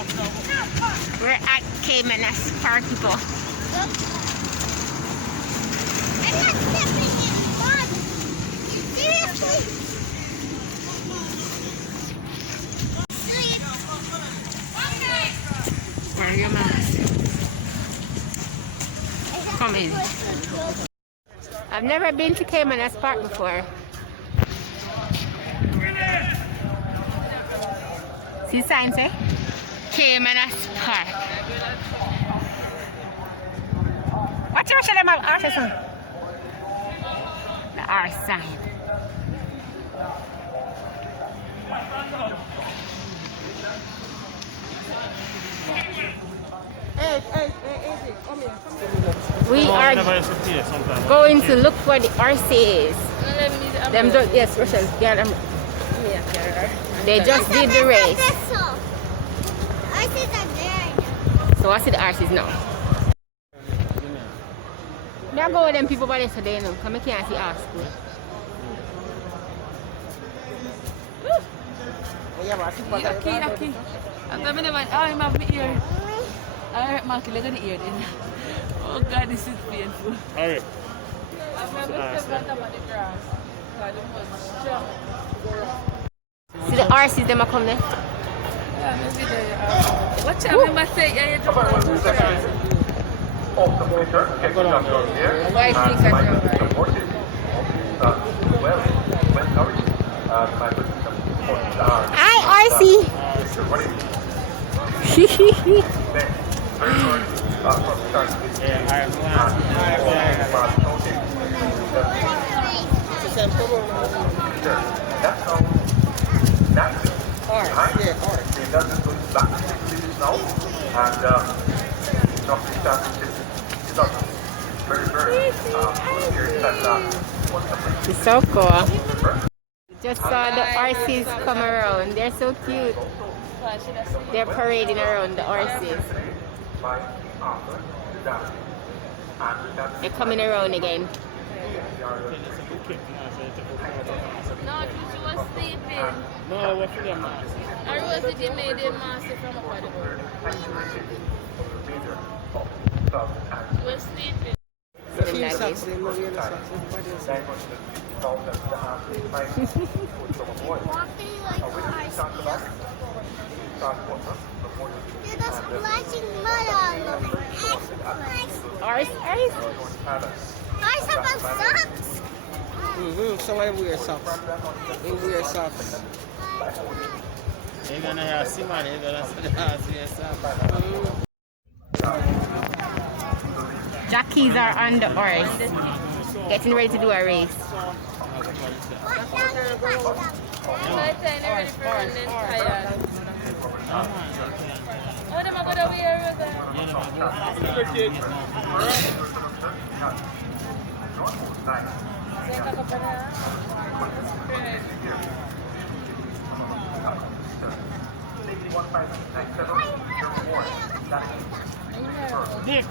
We're at Caymanas Park, people. I'm not stepping in mud. Seriously? Wear your mask. Come in. I've never been to Caymanas Park before. See signs, eh? Caymanas Park. What's your shell about R sign? The R sign. We are going to look for the horses. Them don't, yes, Rochelle, yeah, them. They just did the race. Horses are there. So I see the horses now. Me I go with them people by yesterday now, because I can't see horse. Aki. Ang dami naman. I have my ear. I hurt my kilag the ear din. Oh God, this is painful. Alright. See the horses, them are coming. Yeah, maybe they watch out, we must say, yeah, you're Why is Hi, RC. It's so cool. Just saw the RCs come around. They're so cute. They're parading around the RCs. They're coming around again. No, she was sleeping. No, what for them? Or was it you made a master from a body? She was sleeping. There's splashing mud on them. Ours? Ours have socks. So I wear socks. They wear socks. They're gonna have Simon, they're gonna wear socks. Jockeys are on the horse, getting ready to do a race. Oh, them are gonna wear Dick.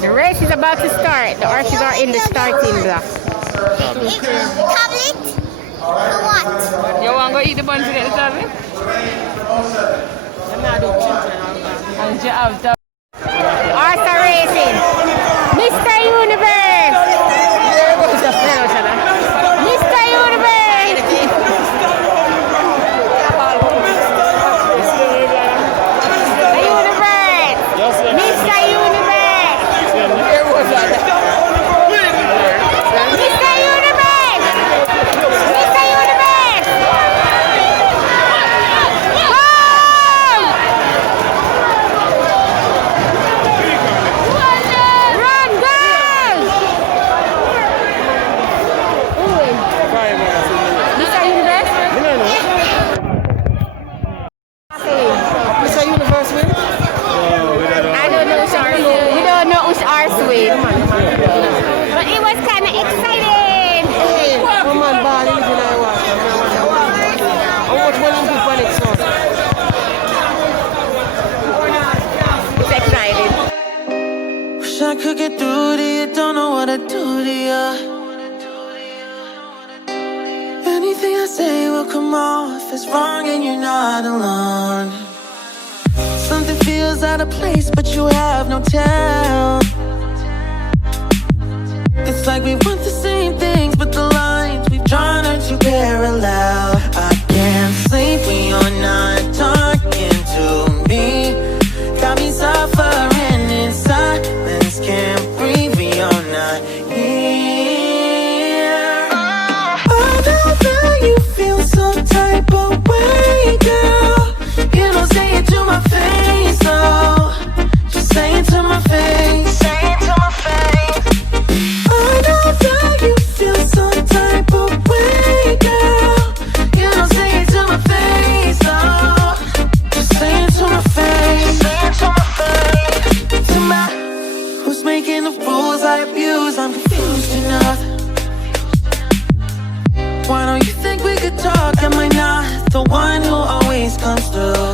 The race is about to start. The horses are in the starting block. Tablet? For what? You want to go eat the buns to get the tablet? And you have the Horse are racing. Mr. Universe! Mr. Universe! Mr. Universe! Mr. Universe! Everything I say will come off as wrong, and you're not alone. Something feels out of place, but you have no tell. It's like we want the same things, but the lines we've drawn are too parallel. I can't sleep when you're not talking to me. Got me suffering in silence, can't breathe when you're not here. Oh, now that you feel some type of way, girl, you don't say it to my face, oh, just say it to my face, say it to my face. I know that you feel some type of way, girl, you don't say it to my face, oh, just say it to my face, say it to my face. To my, who's making the rules I abuse? I'm confused enough. Why don't you think we could talk? Am I not the one who always comes through?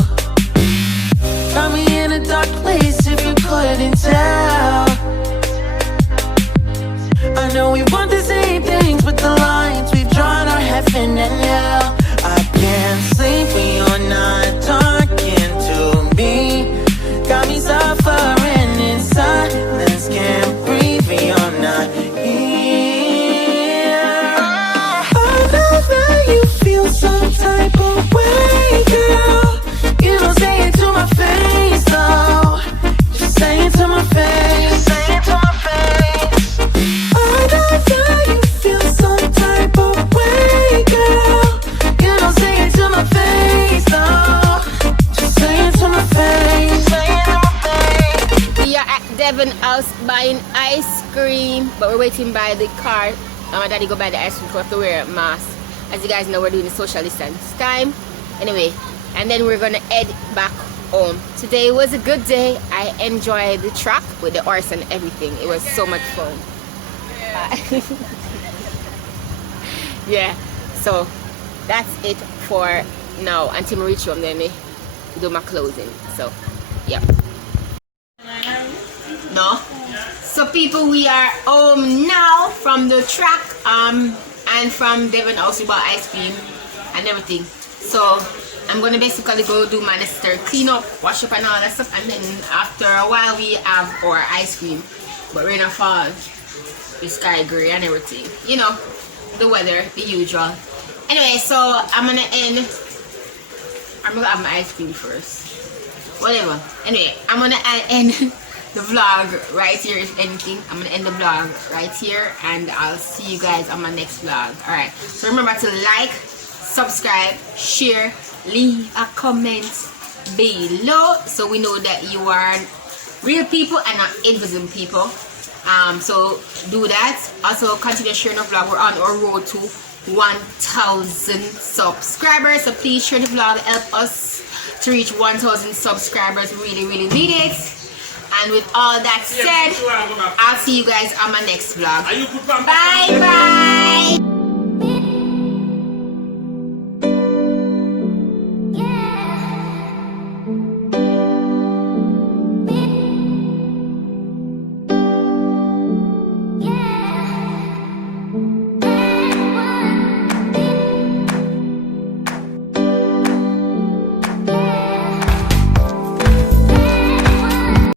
Got me in a dark place if you couldn't tell. I know we want the same things, but the lines we've drawn are heaven and hell. I can't sleep when you're not talking to me. Got me suffering in silence, can't breathe when you're not here. I know that you feel some type of way, girl, you don't say it to my face, oh, just say it to my face, say it to my face. I know that you feel some type of way, girl, you don't say it to my face, oh, just say it to my face, say it to my face. We are at Devon House buying ice cream, but we're waiting by the car. My daddy go buy the ice cream, so we have to wear a mask. As you guys know, we're doing the social distance time. Anyway, and then we're gonna head back home. Today was a good day. I enjoyed the track with the horse and everything. It was so much fun. Yeah, so that's it for now until we reach home. Then we do my closing. So yeah. No. So people, we are home now from the track and from Devon House. We bought ice cream and everything. So I'm gonna basically go do my necessary cleanup, wash up and all that stuff, and then after a while we have our ice cream. But rain and fall, the sky gray and everything. You know, the weather, the usual. Anyway, so I'm gonna have my ice cream first. Whatever. Anyway, I'm gonna end the vlog right here. If anything, I'm gonna end the vlog right here, and I'll see you guys on my next vlog. Alright, so remember to like, subscribe, share, leave a comment below so we know that you are real people and not invisible people. So do that. Also continue sharing the vlog. We're on our road to 1,000 subscribers, so please share the vlog. Help us to reach 1,000 subscribers. We really need it. And with all that said, I'll see you guys on my next vlog. Bye bye.